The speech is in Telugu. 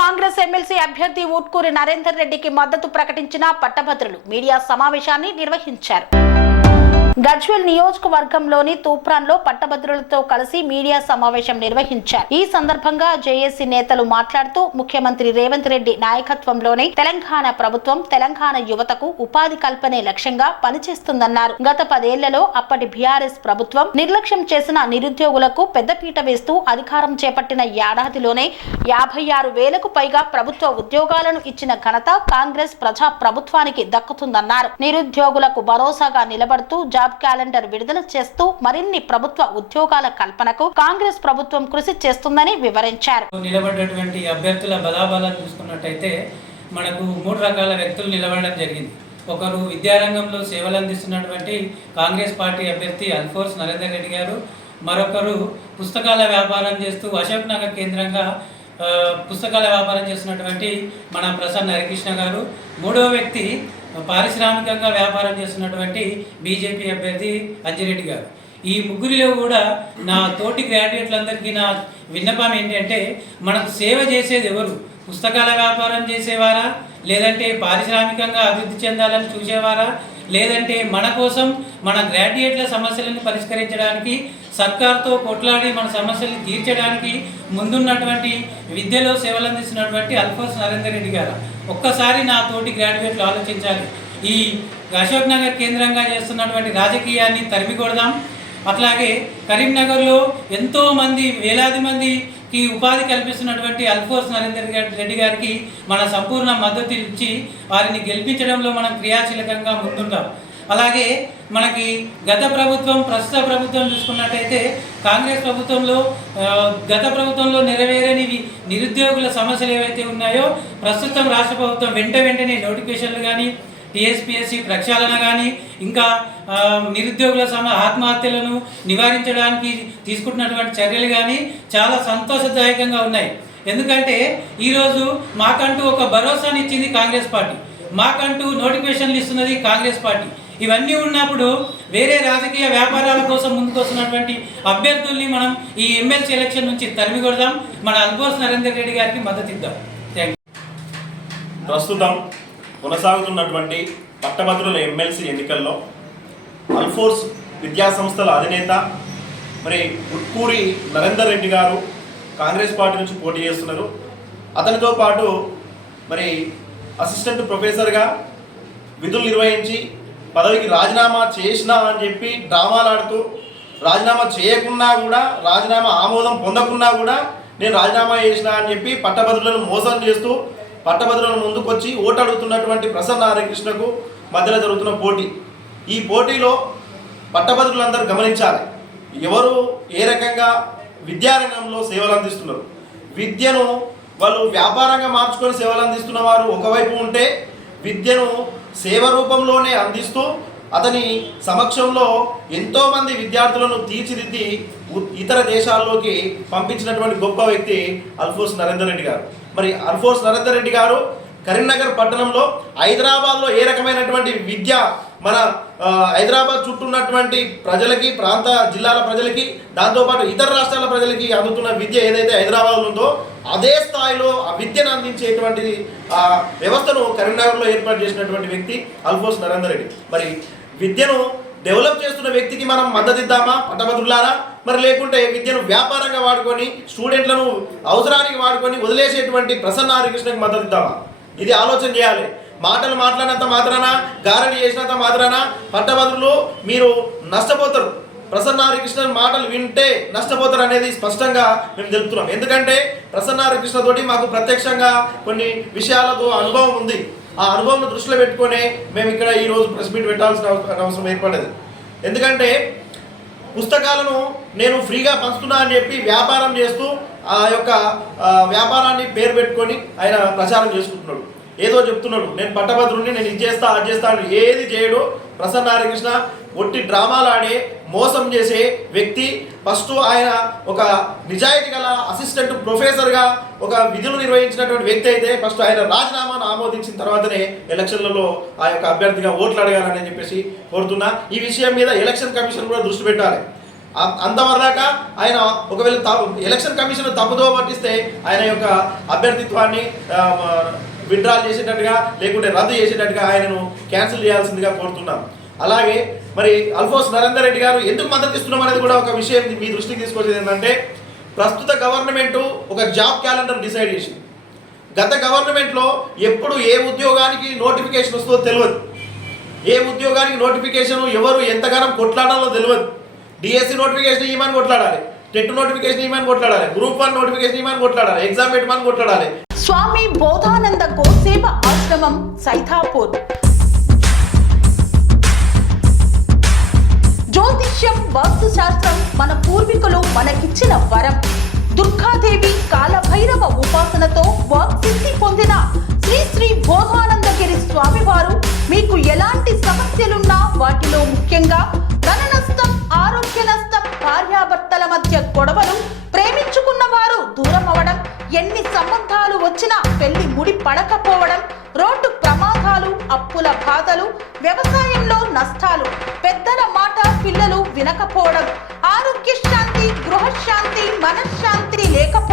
కాంగ్రెస్ ఎమ్మెల్సీ అభ్యర్థి ఊట్కూరి నరేందర్ రెడ్డికి మద్దతు ప్రకటించిన పట్టభద్రులు మీడియా సమావేశాన్ని నిర్వహించారు. గజ్వేల్ నియోజకవర్గంలోని తూప్రాన్లో పట్టభద్రులతో కలిసి మీడియా సమావేశం నిర్వహించారు. ఈ సందర్భంగా జేఏసీ నేతలు మాట్లాడుతూ ముఖ్యమంత్రి రేవంత్ రెడ్డి నాయకత్వంలోనే తెలంగాణ ప్రభుత్వం తెలంగాణ యువతకు ఉపాధి కల్పనే లక్ష్యంగా పనిచేస్తుందన్నారు. గత 10 ఏళ్లలో అప్పటి బీఆర్ఎస్ ప్రభుత్వం నిర్లక్ష్యం చేసిన నిరుద్యోగులకు పెద్దపీట వేస్తూ అధికారం చేపట్టిన ఏడాదిలోనే 56,000కు పైగా ప్రభుత్వ ఉద్యోగాలను ఇచ్చిన ఘనత కాంగ్రెస్ ప్రజా ప్రభుత్వానికి దక్కుతుందన్నారు. నిరుద్యోగులకు భరోసాగా నిలబడుతూ జాబ్ క్యాలెండర్ విడుదల చేస్తూ మరిన్ని ప్రభుత్వ ఉద్యోగాల కల్పనకు కాంగ్రెస్ ప్రభుత్వం కృషి చేస్తుందని వివరించారు. నిలబడినటువంటి అభ్యర్థుల బలాబలాలు చూసుకున్నట్టయితే మనకు 3 రకాల వ్యక్తులు నిలబడడం జరిగింది. ఒకరు విద్యారంగంలో సేవలు అందిస్తున్నటువంటి కాంగ్రెస్ పార్టీ అభ్యర్థి అల్ఫోర్స్ నరేందర్ రెడ్డి గారు, మరొకరు పుస్తకాల వ్యాపారం చేస్తూ అశోక్ నగర్ కేంద్రంగా పుస్తకాల వ్యాపారం చేస్తున్నటువంటి మన ప్రసన్న హరికృష్ణ గారు, మూడవ వ్యక్తి పారిశ్రామికంగా వ్యాపారం చేస్తున్నటువంటి బీజేపీ అభ్యర్థి అంజిరెడ్డి గారు. ఈ ముగ్గురిలో కూడా నా తోటి గ్రాడ్యుయేట్లందరికీ నా విన్నపం ఏంటంటే, మనకు సేవ చేసేది ఎవరు? పుస్తకాల వ్యాపారం చేసేవారా, లేదంటే పారిశ్రామికంగా అభివృద్ధి చెందాలని చూసేవారా, లేదంటే మన కోసం మన గ్రాడ్యుయేట్ల సమస్యలను పరిష్కరించడానికి సర్కార్తో కొట్లాడి మన సమస్యలను తీర్చడానికి ముందున్నటువంటి విద్యలో సేవలు అందిస్తున్నటువంటి అల్ఫోర్స్ నరేందర్ రెడ్డి గారు. ఒక్కసారి నా తోటి గ్రాడ్యుయేట్లు ఆలోచించాలి. ఈ అశోక్ నగర్ కేంద్రంగా చేస్తున్నటువంటి రాజకీయాన్ని తరిమి కొడదాం. అట్లాగే కరీంనగర్లో ఎంతోమంది వేలాది మందికి ఉపాధి కల్పిస్తున్నటువంటి అల్ఫోర్స్ నరేందర్ రెడ్డి గారికి మన సంపూర్ణ మద్దతు ఇచ్చి వారిని గెలిపించడంలో మనం క్రియాశీలకంగా ముందుంటాం. అలాగే మనకి గత ప్రభుత్వం ప్రస్తుత ప్రభుత్వం చూసుకున్నట్టయితే కాంగ్రెస్ గత ప్రభుత్వంలో నెరవేరని నిరుద్యోగుల సమస్యలు ఏవైతే ఉన్నాయో ప్రస్తుతం రాష్ట్ర ప్రభుత్వం వెంటనే నోటిఫికేషన్లు కానీ టీఎస్పీఎస్సీ ప్రక్షాళన కానీ ఇంకా నిరుద్యోగుల ఆత్మహత్యలను నివారించడానికి తీసుకుంటున్నటువంటి చర్యలు కానీ చాలా సంతోషదాయకంగా ఉన్నాయి. ఎందుకంటే ఈరోజు మాకంటూ ఒక భరోసాని ఇచ్చింది కాంగ్రెస్ పార్టీ, మాకంటూ నోటిఫికేషన్లు ఇస్తున్నది కాంగ్రెస్ పార్టీ. ఇవన్నీ ఉన్నప్పుడు వేరే రాజకీయ వ్యాపారాల కోసం ముందుకు వస్తున్నటువంటి అభ్యర్థుల్ని మనం ఈ ఎమ్మెల్సీ ఎలక్షన్ నుంచి తరిమి కొడదాం. మన అల్ఫోర్స్ నరేందర్ రెడ్డి గారికి మద్దతు ఇద్దాం. ప్రస్తుతం కొనసాగుతున్నటువంటి పట్టభద్రుల ఎమ్మెల్సీ ఎన్నికల్లో అల్ఫోర్స్ విద్యాసంస్థల అధినేత మరి ఉట్కూరి నరేందర్ రెడ్డి గారు కాంగ్రెస్ పార్టీ నుంచి పోటీ చేస్తున్నారు. అతనితో పాటు మరి అసిస్టెంట్ ప్రొఫెసర్గా విధులు నిర్వహించి పదవికి రాజీనామా చేసినా అని చెప్పి డ్రామాలు ఆడుతూ, రాజీనామా చేయకున్నా కూడా, రాజీనామా ఆమోదం పొందకున్నా కూడా నేను రాజీనామా చేసినా అని చెప్పి పట్టభద్రులను మోసం చేస్తూ పట్టభద్రులను ముందుకొచ్చి ఓటు అడుగుతున్నటువంటి ప్రసన్న హరికృష్ణకు మధ్యలో జరుగుతున్న పోటీ. ఈ పోటీలో పట్టభద్రులందరూ గమనించాలి, ఎవరు ఏ రకంగా విద్యారంగంలో సేవలు అందిస్తున్నారు. విద్యను వాళ్ళు వ్యాపారంగా మార్చుకొని సేవలు అందిస్తున్న వారు ఒకవైపు ఉంటే, విద్యను సేవ రూపంలోనే అందిస్తూ అతని సమక్షంలో ఎంతోమంది విద్యార్థులను తీర్చిదిద్ది ఇతర దేశాల్లోకి పంపించినటువంటి గొప్ప వ్యక్తి అల్ఫోర్స్ నరేందర్ రెడ్డి గారు. మరి అల్ఫోర్స్ నరేందర్ రెడ్డి గారు కరీంనగర్ పట్టణంలో హైదరాబాద్లో ఏ రకమైనటువంటి విద్య మన హైదరాబాద్ చుట్టూ ఉన్నటువంటి ప్రజలకి, ప్రాంత జిల్లాల ప్రజలకి, దాంతోపాటు ఇతర రాష్ట్రాల ప్రజలకి అందుతున్న విద్య ఏదైతే హైదరాబాద్లో ఉందో అదే స్థాయిలో ఆ విద్యను అందించేటువంటి వ్యవస్థను కరీంనగర్లో ఏర్పాటు చేసినటువంటి వ్యక్తి అల్ఫోర్స్ నరేందర్ రెడ్డి. మరి విద్యను డెవలప్ చేస్తున్న వ్యక్తికి మనం మద్దతు ఇద్దామా పట్టభద్రులారా? మరి లేకుంటే విద్యను వ్యాపారంగా వాడుకొని స్టూడెంట్లను అవసరానికి వాడుకొని వదిలేసేటువంటి ప్రసన్న హరికృష్ణకి మద్దతు ఇద్దామా? ఇది ఆలోచన చేయాలి. మాటలు మాట్లాడినంత మాత్రాన, గారడి చేసినంత మాత్రాన పట్టభద్రులు మీరు నష్టపోతారు. ప్రసన్న హరికృష్ణ మాటలు వింటే నష్టపోతారు అనేది స్పష్టంగా మేము తెలుపుతున్నాం. ఎందుకంటే ప్రసన్న హరికృష్ణ తోటి మాకు ప్రత్యక్షంగా కొన్ని విషయాలతో అనుభవం ఉంది. ఆ అనుభవం దృష్టిలో పెట్టుకొని మేము ఇక్కడ ఈరోజు ప్రెస్ మీట్ పెట్టాల్సిన అవసరం ఏర్పడేది. ఎందుకంటే పుస్తకాలను నేను ఫ్రీగా పంచుతున్నా అని చెప్పి వ్యాపారం చేస్తూ ఆ యొక్క వ్యాపారాన్ని పేరు పెట్టుకొని ఆయన ప్రచారం చేసుకుంటున్నాడు. ఏదో చెప్తున్నాడు, నేను పట్టభద్రుడిని, నేను ఇది చేస్తా అది చేస్తా అని. ఏది చేయడు ప్రసన్న హరికృష్ణ. ఒట్టి డ్రామాలు ఆడే మోసం చేసే వ్యక్తి. ఫస్ట్ ఆయన ఒక నిజాయితీ గల అసిస్టెంట్ ప్రొఫెసర్గా ఒక విధులు నిర్వహించినటువంటి వ్యక్తి అయితే ఫస్ట్ ఆయన రాజీనామాను ఆమోదించిన తర్వాతనే ఎలక్షన్లలో ఆ యొక్క అభ్యర్థిగా ఓట్లు అడగాలని చెప్పేసి కోరుతున్నా. ఈ విషయం మీద ఎలక్షన్ కమిషన్ కూడా దృష్టి పెట్టాలి. అంతవరదాకా ఆయన ఒకవేళ ఎలక్షన్ కమిషన్ తప్పుదో పట్టిస్తే ఆయన యొక్క అభ్యర్థిత్వాన్ని విత్డ్రాల్ చేసేటట్టుగా లేకుంటే రద్దు చేసేటట్టుగా ఆయనను క్యాన్సిల్ చేయాల్సిందిగా కోరుతున్నాం. అలాగే మరి అల్ఫోన్స్ నరేందర్ రెడ్డి గారు ఎందుకు మద్దతు ఇస్తున్నాం అనేది కూడా ఒక విషయం మీ దృష్టికి తీసుకొచ్చేది ఏంటంటే, ప్రస్తుత గవర్నమెంట్ ఒక జాబ్ క్యాలెండర్ డిసైడ్ చేసింది. గత గవర్నమెంట్లో ఎప్పుడు ఏ ఉద్యోగానికి నోటిఫికేషన్ వస్తుందో తెలియదు, ఏ ఉద్యోగానికి నోటిఫికేషన్ ఎవరు ఎంతగానో కొట్లాడాలో తెలియదు. డిఎస్సి నోటిఫికేషన్ ఇవ్వమని కొట్లాడాలి, టెట్ నోటిఫికేషన్ ఇవ్వమని కొట్లాడాలి, గ్రూప్ 1 నోటిఫికేషన్ ఇవ్వమని కొట్లాడాలి, ఎగ్జామ్ పెట్టమని కొట్లాడాలి. స్వామి బోధానంద గోసేవ ఆశ్రమం సైథాపూర్. జ్యోతిష్యం, వాస్తు శాస్త్రం మన పూర్వీకులు మనకిచ్చిన వరం. దుర్గాదేవి, కాలభైరవ ఉపాసనతో వాక్సిద్ధి పొందిన శ్రీ శ్రీ బోధానందగిరి స్వామివారు మీకు ఎలాంటి సమస్యలున్నా, వాటిలో ముఖ్యంగా ధన నష్టం, ఆరోగ్య నష్టం, భార్యాభర్తల మధ్య గొడవలు, ప్రేమించుకున్న వారు దూరం అవడం, ఎన్ని సంబంధాలు వచ్చినా పెళ్లి ముడి పడకపోవడం, రోడ్డు ప్రమాదాలు, అప్పుల బాధలు, వ్యవసాయంలో నష్టాలు, పెద్దల మాట పిల్లలు వినకపోవడం, ఆరోగ్య శాంతి, గృహశాంతి, మనశ్శాంతి లేకపోవడం,